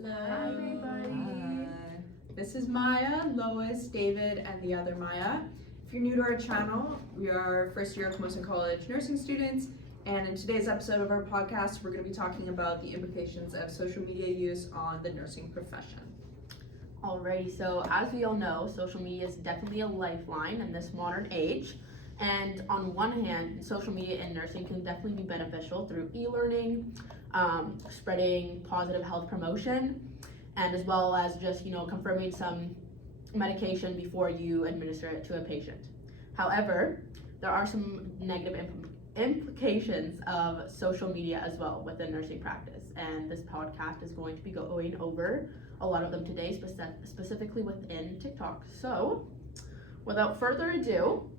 Hello. Hi, everybody. Hi. This is Maya, Lois, David, and the other Maya. If you're new to our channel, we are first year of Camosun College nursing students, and in today's episode of our podcast, we're going to be talking about the implications of social media use on the nursing profession. Alrighty, so as we all know, social media is definitely a lifeline in this modern age. And on one hand, social media in nursing can definitely be beneficial through e-learning, spreading positive health promotion, and as well as just, confirming some medication before you administer it to a patient. However, there are some negative implications of social media as well within nursing practice. And this podcast is going to be going over a lot of them today, specifically within TikTok. So, without further ado,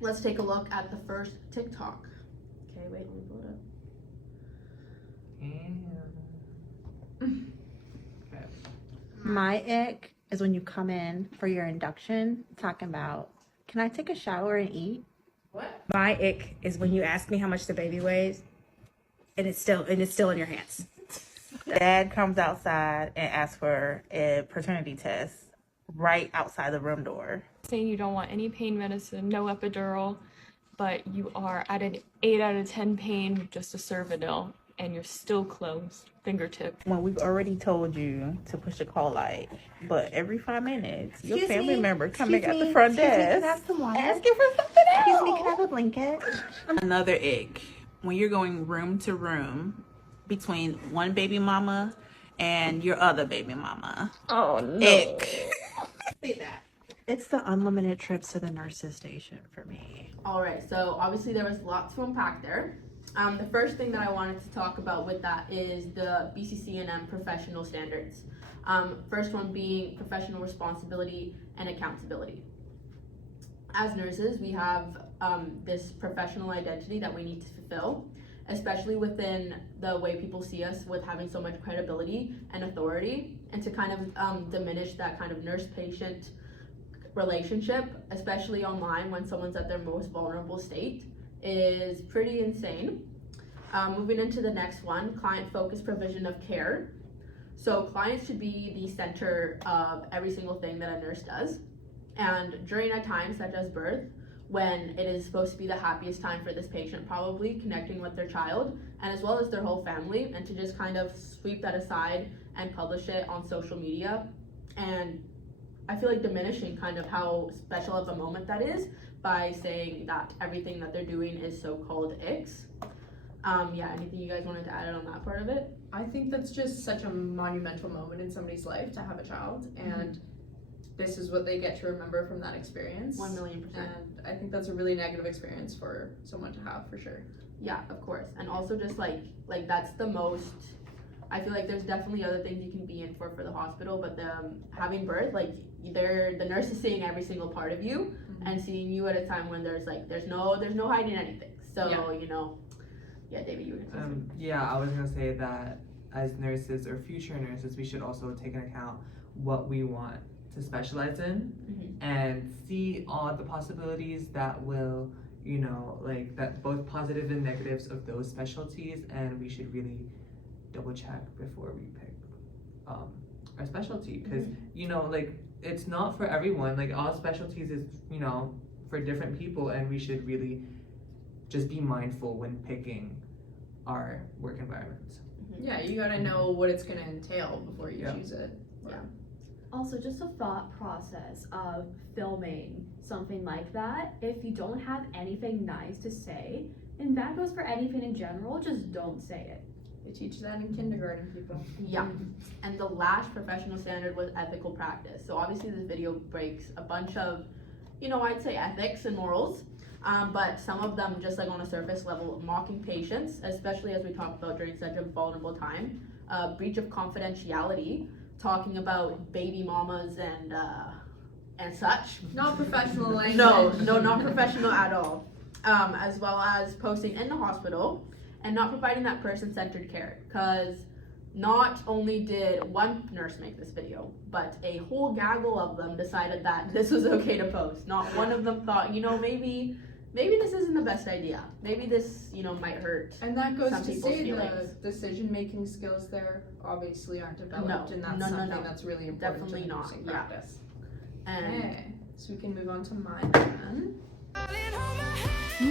let's take a look at the first TikTok. Okay, wait, let me pull it up. My ick is when you come in for your induction talking about, can I take a shower and eat? What? My ick is when you ask me how much the baby weighs, and it's still in your hands. Dad comes outside and asks for a paternity test right outside the room door. Saying you don't want any pain medicine, no epidural, but you are at an 8 out of 10 pain with just a Cervidil, and you're still closed, fingertip. When we've already told you to push the call light, but every 5 minutes, your family member coming at the front desk asking for something else. Excuse me, can I have a blanket? Another ick, when you're going room to room between one baby mama and your other baby mama. Oh no. Ick. Say that. It's the unlimited trips to the nurse's station for me. Alright, so obviously there was lots to unpack there. The first thing that I wanted to talk about with that is the BCCNM professional standards. First one being professional responsibility and accountability. As nurses, we have this professional identity that we need to fulfill, especially within the way people see us with having so much credibility and authority, and to kind of diminish that kind of nurse-patient relationship, especially online when someone's at their most vulnerable state, is pretty insane. Moving into the next one, client-focused provision of care. So clients should be the center of every single thing that a nurse does. And during a time such as birth, when it is supposed to be the happiest time for this patient, probably connecting with their child and as well as their whole family, and to just kind of sweep that aside and publish it on social media, and I feel like diminishing kind of how special of a moment that is by saying that everything that they're doing is so-called icks. Anything you guys wanted to add on that part of it? I think that's just such a monumental moment in somebody's life to have a child, and this is what they get to remember from that experience. 1,000,000%. And I think that's a really negative experience for someone to have, for sure. Yeah, of course. And also just like that's the most, I feel like there's definitely other things you can be in for the hospital, but having birth, the nurse is seeing every single part of you and seeing you at a time when there's no hiding anything. So, David, you were gonna say something. I was gonna say that as nurses or future nurses, we should also take into account what we want to specialize in and see all the possibilities that will, that both positive and negatives of those specialties, and we should really double check before we pick our specialty, because it's not for everyone. Like, all specialties is for different people, and we should really just be mindful when picking our work environments. Yeah, you gotta know what it's gonna entail before you choose it. Yeah. Also, just a thought process of filming something like that. If you don't have anything nice to say, and that goes for anything in general, just don't say it. They teach that in kindergarten, people. Yeah, and the last professional standard was ethical practice. So obviously this video breaks a bunch of, I'd say ethics and morals, but some of them just on a surface level, mocking patients, especially as we talked about during such a vulnerable time, breach of confidentiality, talking about baby mamas and such. Not professional language. No, not professional at all. As well as posting in the hospital and not providing that person-centered care, because not only did one nurse make this video, but a whole gaggle of them decided that this was okay to post. Not one of them thought, maybe maybe this isn't the best idea. Maybe this, might hurt. And that goes Some to people's say feelings. the decision-making skills there obviously aren't developed, No, and that's no, something no. that's really important Definitely to the not, nursing yeah. practice. And Okay, so we can move on to mine then.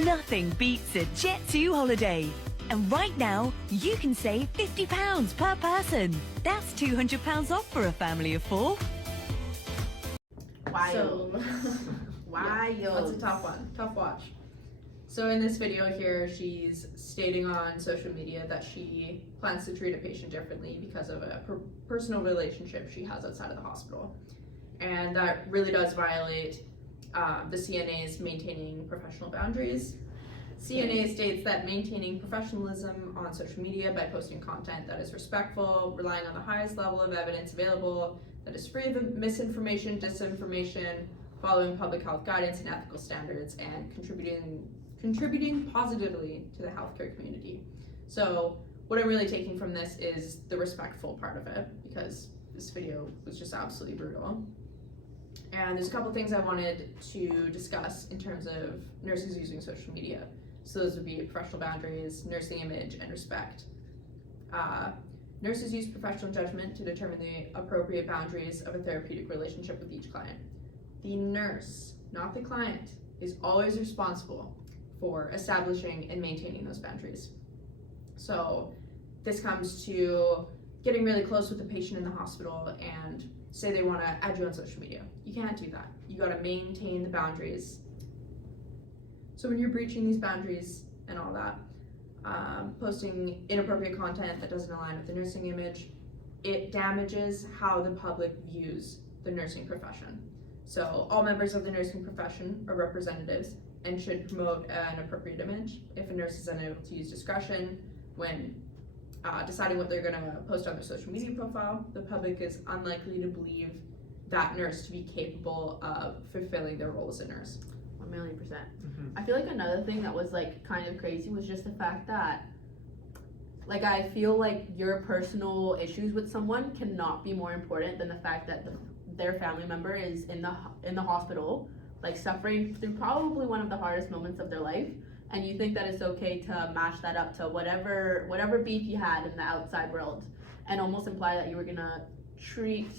Nothing beats a Jet2 holiday. And right now, you can save £50 per person. That's £200 off for a family of 4. wild. So, Wild. that's a tough one, tough watch. So in this video here, she's stating on social media that she plans to treat a patient differently because of a personal relationship she has outside of the hospital. And that really does violate the CNA's maintaining professional boundaries. CNA states that maintaining professionalism on social media by posting content that is respectful, relying on the highest level of evidence available, that is free of misinformation, disinformation, following public health guidance and ethical standards, and contributing positively to the healthcare community. So what I'm really taking from this is the respectful part of it, because this video was just absolutely brutal. And there's a couple things I wanted to discuss in terms of nurses using social media. So those would be professional boundaries, nursing image, and respect. Nurses use professional judgment to determine the appropriate boundaries of a therapeutic relationship with each client. The nurse, not the client, is always responsible for establishing and maintaining those boundaries. So this comes to getting really close with the patient in the hospital and say they want to add you on social media. You can't do that. You got to maintain the boundaries. So when you're breaching these boundaries and all that, posting inappropriate content that doesn't align with the nursing image, it damages how the public views the nursing profession. So all members of the nursing profession are representatives and should promote an appropriate image. If a nurse is unable to use discretion when deciding what they're going to post on their social media profile, the public is unlikely to believe that nurse to be capable of fulfilling their role as a nurse. 1,000,000%. I feel like another thing that was kind of crazy was just the fact that I feel like your personal issues with someone cannot be more important than the fact that their family member is in the hospital, suffering through probably one of the hardest moments of their life, and you think that it's okay to mash that up to whatever beef you had in the outside world, and almost imply that you were gonna treat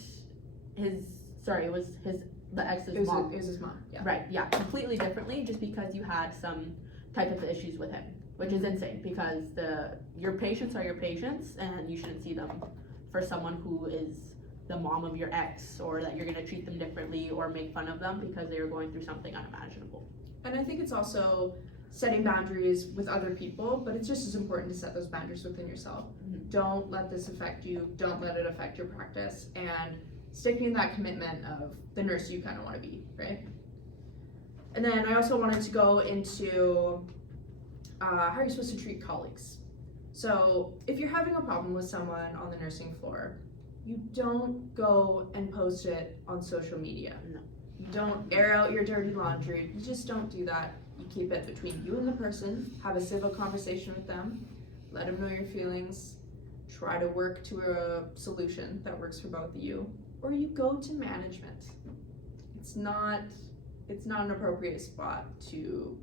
the ex's mom. It was his mom, yeah. Right, yeah, completely differently just because you had some type of issues with him, which is insane because your patients are your patients and you shouldn't see them for someone who is the mom of your ex, or that you're going to treat them differently or make fun of them because they are going through something unimaginable. And I think it's also setting boundaries with other people, but it's just as important to set those boundaries within yourself. Mm-hmm. Don't let this affect you, don't let it affect your practice, and sticking in that commitment of the nurse you kind of want to be, right? And then I also wanted to go into how you're supposed to treat colleagues. So if you're having a problem with someone on the nursing floor, you don't go and post it on social media. No. You don't air out your dirty laundry. You just don't do that. You keep it between you and the person, have a civil conversation with them, let them know your feelings, try to work to a solution that works for both of you, or you go to management. It's not an appropriate spot to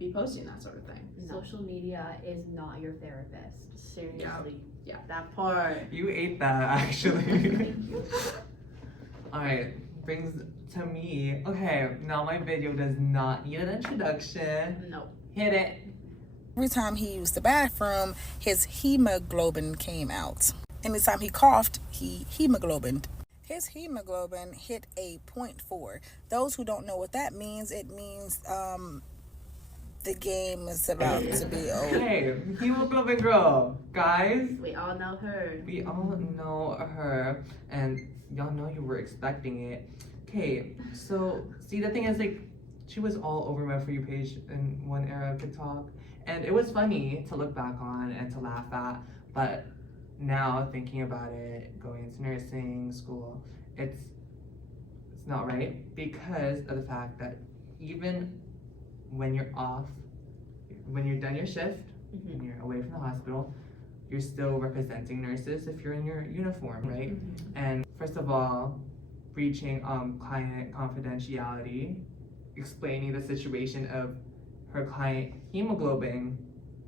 be posting that sort of thing. No. Social media is not your therapist. Seriously. Yeah. That part. You ate that, actually. Alright, brings to me. Okay, now my video does not need an introduction. No. Hit it. Every time he used the bathroom, his hemoglobin came out. Anytime he coughed, he hemoglobined. His hemoglobin hit a 0.4. Those who don't know what that means, it means the game is about to be over. Hey, hemoglobin girl, guys. We all know her. We all know her, and y'all know you were expecting it. Okay, so see, the thing is, she was all over my For You page in one era of TikTok, and it was funny to look back on and to laugh at, but now thinking about it, going into nursing school, it's not right because of the fact that even when you're off, when you're done your shift, Mm-hmm. and you're away from the hospital, you're still representing nurses if you're in your uniform, right? Mm-hmm. And first of all, breaching client confidentiality, explaining the situation of her client hemoglobin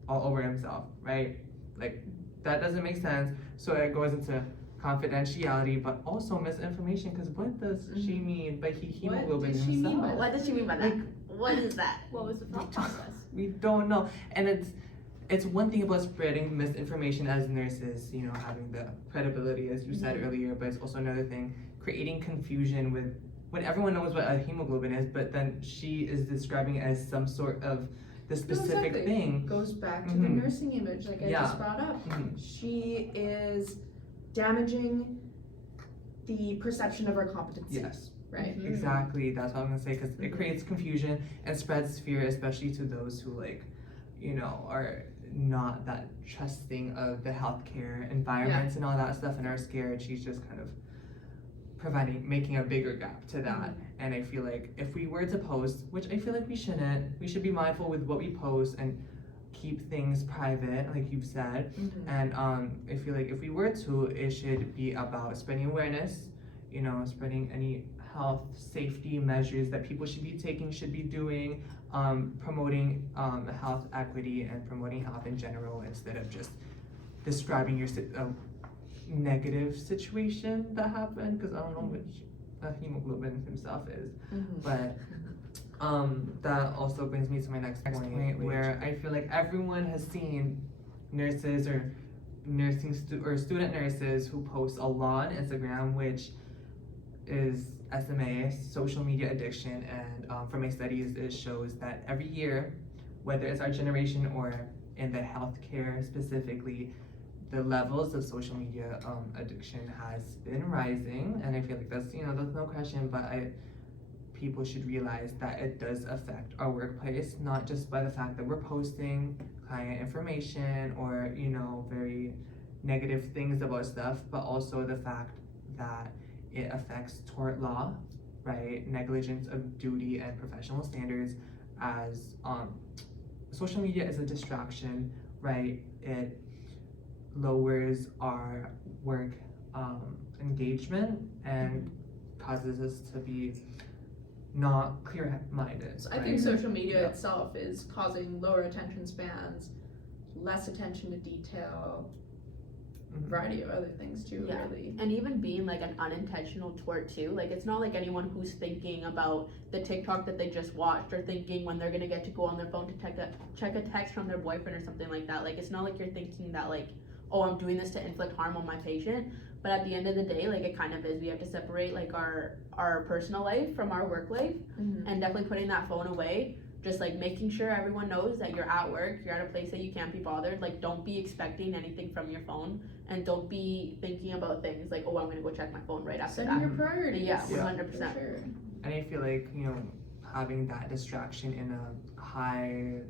all over himself, right? Like, that doesn't make sense. So it goes into confidentiality, but also misinformation, because what does she mean by hemoglobin does she mean himself? by What does she mean by that? What is that? What was the thought process? We don't know. And it's one thing about spreading misinformation as nurses, you know, having the credibility, as you said earlier, but it's also another thing, creating confusion with when everyone knows what a hemoglobin is, but then she is describing it as some sort of the specific thing. Goes back to the Mhm. nursing image, like I Yeah. just brought up. Mhm. She is damaging the perception of her competency. Yes, Right. exactly. That's what I'm gonna say, because it creates confusion and spreads fear, especially to those who, like, you know, are not that trusting of the healthcare environments and all that stuff and are scared. She's just kind of making a bigger gap to that. And I feel like if we were to post, which I feel like we shouldn't, we should be mindful with what we post and keep things private, like you've said. And I feel like if we were to, it should be about spreading awareness, you know, spreading any health safety measures that people should be taking, should be doing, promoting health equity and promoting health in general, instead of just describing your negative situation that happened, because I don't know which hemoglobin himself is. But that also brings me to my next point, where I feel like everyone has seen nurses or student nurses who post a lot on Instagram, which is SMA, social media addiction. And from my studies, it shows that every year, whether it's our generation or in the healthcare specifically, the levels of social media addiction has been rising. And I feel like that's, you know, that's no question, but people should realize that it does affect our workplace, not just by the fact that we're posting client information or, you know, very negative things about stuff, but also the fact that it affects tort law, right? Negligence of duty and professional standards, as social media is a distraction, right? It lowers our work engagement and causes us to be not clear-minded. So I think social media itself is causing lower attention spans, less attention to detail, variety of other things too, really. And even being like an unintentional tort too. Like, it's not like anyone who's thinking about the TikTok that they just watched or thinking when they're gonna get to go on their phone to check a text from their boyfriend or something like that. Like, it's not like you're thinking that, like, oh, I'm doing this to inflict harm on my patient. But at the end of the day, like, it kind of is. We have to separate like our personal life from our work life, and definitely putting that phone away. Just like making sure everyone knows that you're at work, you're at a place that you can't be bothered. Like, don't be expecting anything from your phone, and don't be thinking about things like, oh, I'm gonna go check my phone right after Setting that. your priorities. Yeah, 100%. For sure. And I feel like, you know, having that distraction in a high,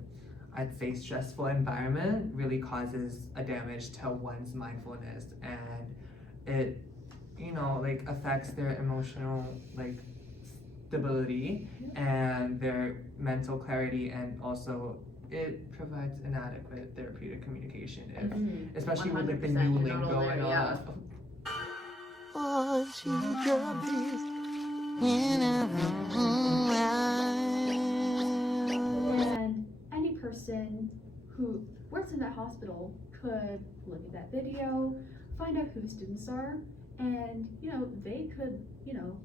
I'd say, stressful environment really causes a damage to one's mindfulness, and it, you know, like, affects their emotional, like, stability and their mental clarity, and also it provides inadequate therapeutic communication, if, especially with like the 100%, new you're not lingo all there, and all yeah. that stuff. And any person who works in that hospital could look at that video, find out who the students are, and, you know, they could, you know,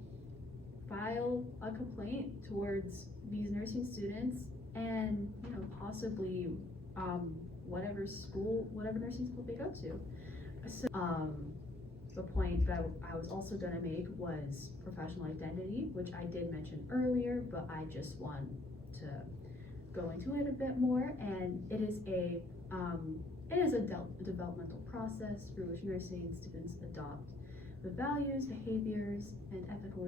file a complaint towards these nursing students, and, you know, possibly whatever nursing school they go to. So the point that I was also gonna make was professional identity, which I did mention earlier, but I just want to go into it a bit more. And it is a developmental process through which nursing students adopt the values, behaviors, and ethical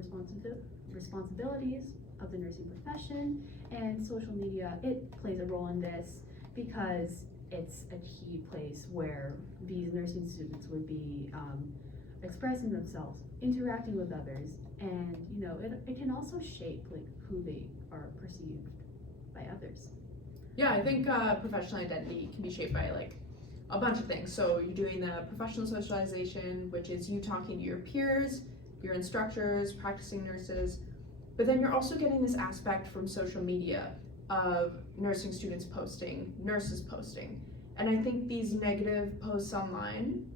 responsibilities of the nursing profession. And social media, it plays a role in this because it's a key place where these nursing students would be expressing themselves, interacting with others, and, you know, it can also shape like who they are perceived by others. Yeah, I think professional identity can be shaped by like a bunch of things. So you're doing the professional socialization, which is you talking to your peers, your instructors, practicing nurses, but then you're also getting this aspect from social media of nursing students posting, nurses posting. And I think these negative posts online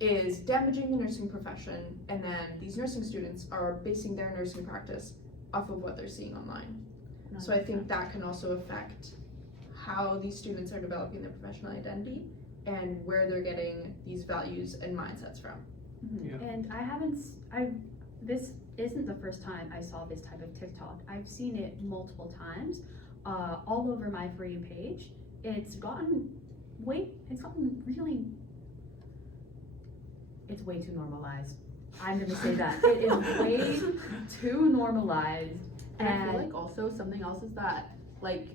is damaging the nursing profession, and then these nursing students are basing their nursing practice off of what they're seeing online. So I think that can also affect how these students are developing their professional identity and where they're getting these values and mindsets from. Yeah. And this isn't the first time I saw this type of TikTok. I've seen it multiple times, all over my For You page. It's gotten it's way too normalized. I'm gonna say that. It is way too normalized. And I feel like also something else is that, like,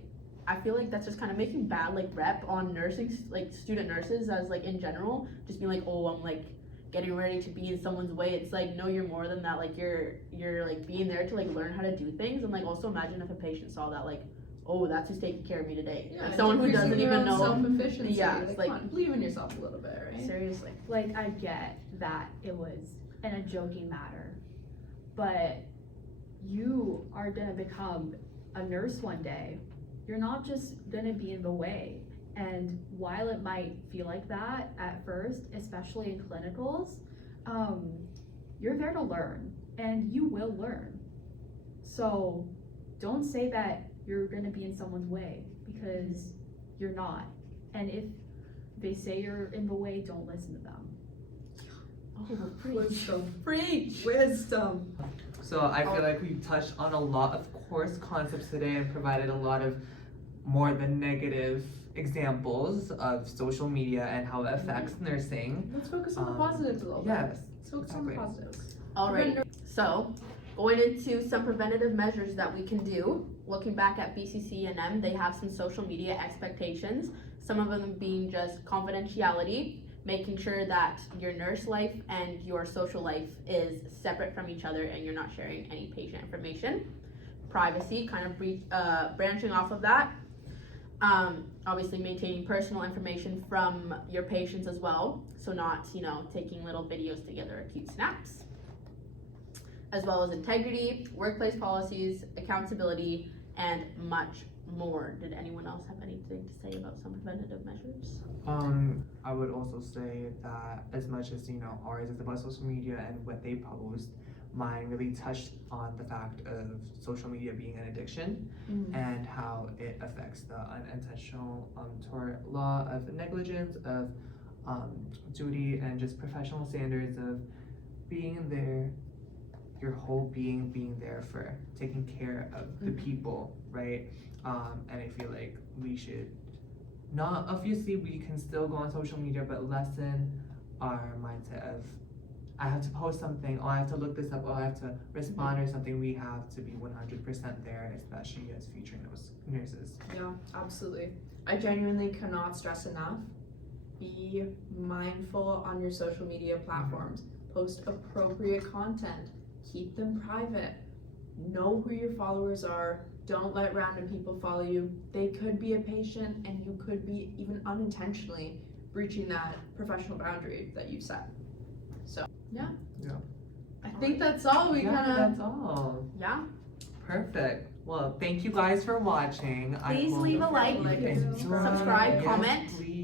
I feel like that's just kind of making bad, like, rep on nursing, like, student nurses as, like, in general, just being like, oh, I'm, like, getting ready to be in someone's way. It's like, no, you're more than that. Like, you're like, being there to, like, learn how to do things. And, like, also imagine if a patient saw that, like, oh, that's who's taking care of me today. Yeah, like, someone who doesn't even know. Self-efficiency. Yeah, like, like, come on, believe in yourself a little bit, right? Seriously. Like, I get that it was in a joking matter, but you are gonna become a nurse one day. You're not just gonna be in the way. And while it might feel like that at first, especially in clinicals, you're there to learn, and you will learn. So don't say that you're gonna be in someone's way, because you're not. And if they say you're in the way, don't listen to them. Oh, Wisdom. So I feel like we've touched on a lot of course concepts today and provided a lot of more than negative examples of social media and how it affects nursing. Let's focus on the positives a little bit. Yes. Let's focus on the positives. Alright, so going into some preventative measures that we can do. Looking back at BCC&M, they have some social media expectations. Some of them being just confidentiality, making sure that your nurse life and your social life is separate from each other and you're not sharing any patient information. Privacy, kind of branching off of that. Obviously maintaining personal information from your patients as well. So not, taking little videos together or cute snaps. As well as integrity, workplace policies, accountability, and much more. Did anyone else have anything to say about some preventative measures? I would also say that as much as, ours is about social media and what they post, mine really touched on the fact of social media being an addiction and how it affects the unintentional tort law of negligence, of duty, and just professional standards of being there, your whole being there for taking care of the people, right? And I feel like we should not, obviously we can still go on social media, but lessen our mindset of I have to post something, or I have to look this up, or I have to respond or something. We have to be 100% there, especially as future nurses. Yeah, absolutely. I genuinely cannot stress enough. Be mindful on your social media platforms. Post appropriate content. Keep them private. Know who your followers are. Don't let random people follow you. They could be a patient, and you could be even unintentionally breaching that professional boundary that you've set. So, yeah. I think that's all. That's all. Yeah. Perfect. Well, thank you guys for watching. Please leave a like, subscribe, comment. Please.